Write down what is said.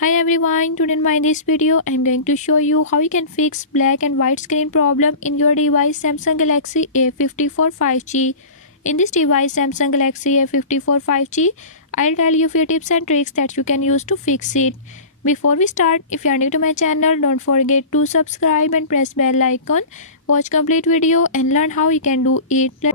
Hi everyone, today in this video I'm going to show you how you can fix black and white screen problem in your device Samsung Galaxy A54 5G. In this device Samsung Galaxy A54 5G, I'll tell you few tips and tricks that you can use to fix it. Before we start, if you are new to my channel, don't forget to subscribe and press bell icon. Watch complete video and learn how you can do it.